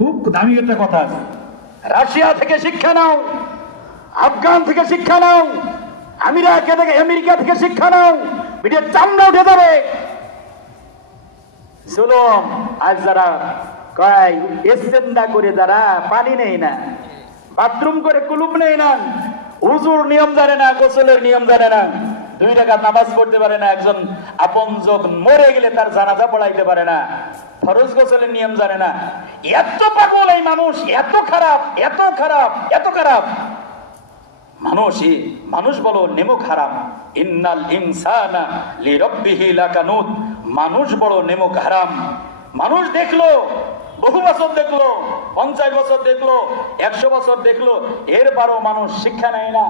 খুব দামি একটা কথা আছে, রাশিয়া থেকে শিক্ষা নাও, আফগান থেকে শিক্ষা নাও, আমেরিকা থেকে শিক্ষা নাও, বিটের চামড়া উঠে যাবে। জুলুম আজ যারা কয় ইস্তেঞ্জা করে, যারা পানি নেই না, বাথরুম করে কুলুপ নেই না, উজুর নিয়ম জানে না, গোসলের নিয়ম জানে না, 2 রাকাত নামাজ পড়তে পারে না, একজন আপনজন মরে গেলে তার জানাজা পড়াইতে পারে না, ফরজ গোসলের নিয়ম জানে না, এত পাগল এই মানুষ, এত খারাপ, এত খারাপ, এত খারাপ মানুষ বলো নেমুক হারাম। ইন্নাল ইনসানা লিরাব্বিহি লাকানুত, মানুষ বড় নেমুক হারাম। মানুষ দেখলো, বহু বছর দেখলো, 50 বছর দেখলো, 100 বছর দেখলো, এরপরও মানুষ শিক্ষা নেয় না।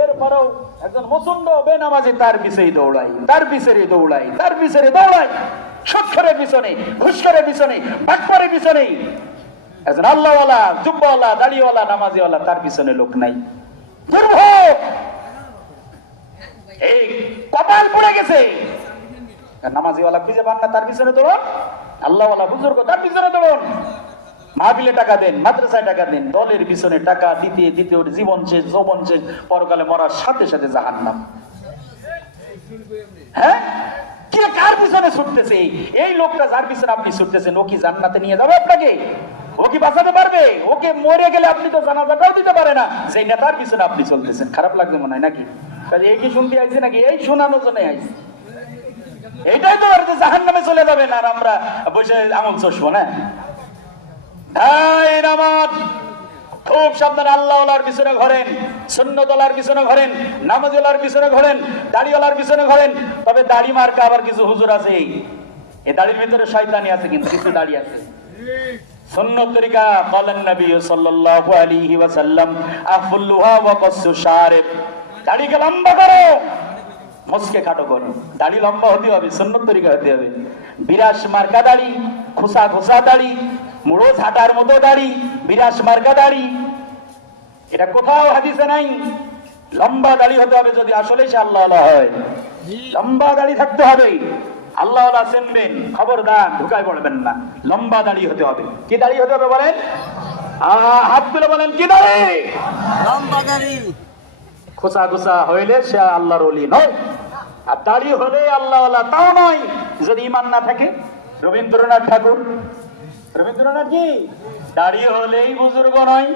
এরপরও একজন মুসল্ল বেনামাজি তার পিছেই দৌড়াই, তার পিছনে দৌড়াই, তার পিছনে দৌড়াই, সুৎখরের পিছনে, ঘুষখরের পিছনে, বাটপারের পিছনে। একজন আল্লাহওয়ালা, জুব্বাওয়ালা, দাড়িওয়ালা, নামাজিওয়ালা, তার পিছনে লোক নাই। দুর্ভোগ, এই কপাল পড়ে গেছে। নামাজিওয়ালা খুঁজে পান না, তার পিছনে দৌড়ন। আল্লাহওয়ালা বুজুর্গ, তার পিছনে দৌড়ন। মাহফিলে টাকা দেন, মাদ্রাসায় টাকা দেন, দলের পিছনে টাকা দিতে দিতে ওর জীবন শেষ, যৌবন শেষ, পরকালে মরার সাথে সাথে জাহান্নাম। হ্যাঁ, কি কার পিছনে ছুটতেছে? এই লোকটা যার পিছনে আপনি ছুটতেছেন, ও কি জান্নাতে নিয়ে যাবে আপনাকে? ও কি বাঁচাতে পারবে? ওকে মরে গেলে আপনি তো জানাজাটাও দিতে পারে না, সেই নেতার পিছনে আপনি চলতেছেন। খারাপ লাগবে মনে হয় নাকি? এই কি শুনতে আইছে নাকি? এই শোনানোর জন্য আইছে। এইটাই তো আর জাহান্নামে চলে যাবেন, আর আমরা বসে আমল চষবো না। খুব সাবধান, আল্লাহওয়ালার পিছনে ঘোরেন, সুন্নতওয়ালার পিছনে ঘোরেন, নামাজওয়ালার পিছনে ঘোরেন, দাড়িওয়ালার পিছনে ঘোরেন। তবে দাড়ি মার্কা আবার কিছু হুজুর আছে, এই দাড়ির ভিতরে শয়তানি আছে, কিন্তু কিছু দাড়ি আছে সুন্নত তরিকা। বলেন নবী সাল্লাল্লাহু আলাইহি ওয়াসাল্লাম, আফুল্লুহা ওয়া কাসসু শারিব, দাড়িকে লম্বা করো, মুছকে খাটো করো। দাড়ি লম্বা হতে হবে, সুন্নত তরিকা হতে হবে। বিরাস মার্কা দাড়ি, খোসা খোসা দাড়ি, মুড়ো ঝাঁটার মতো দাড়ি, বিরাস মার্কা দাড়ি, এটা কোথাও হাদিসে নাই। লম্বা দাড়ি হতে হবে যদি আসলে সে আল্লাহওয়ালা হয়। লম্বা দাড়ি থাকতে হবে, আল্লাহওয়ালা চিনবেন, খবরদার ঢুকায় পড়বেন না। লম্বা দাড়ি হতে হবে। কি দাড়ি হতে হবে বলেন? হাত তুলে বলেন, কি দাড়ি? লম্বা দাড়ি। খোসা খোসা হইলে সে আল্লাহর ওলি নয়, আর দাড়ি হলে আল্লাহওয়ালা তাও নয় যদি ঈমান না থাকে। রবীন্দ্রনাথ ঠাকুর, রবীন্দ্রনাথ কি দাড়ি হলেই বুজুর্গ নয়,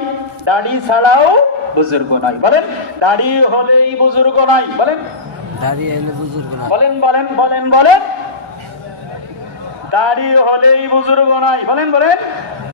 দাড়ি ছাড়াও বুজুর্গ নয়। বলেন, দাড়ি হলেই বুজুর্গ নয়। বলেন, দাড়ি হলে বুজুর্গ নয়। বলেন বলেন বলেন বলেন, দাড়ি হলেই বুজুর্গ নয়। বলেন বলেন,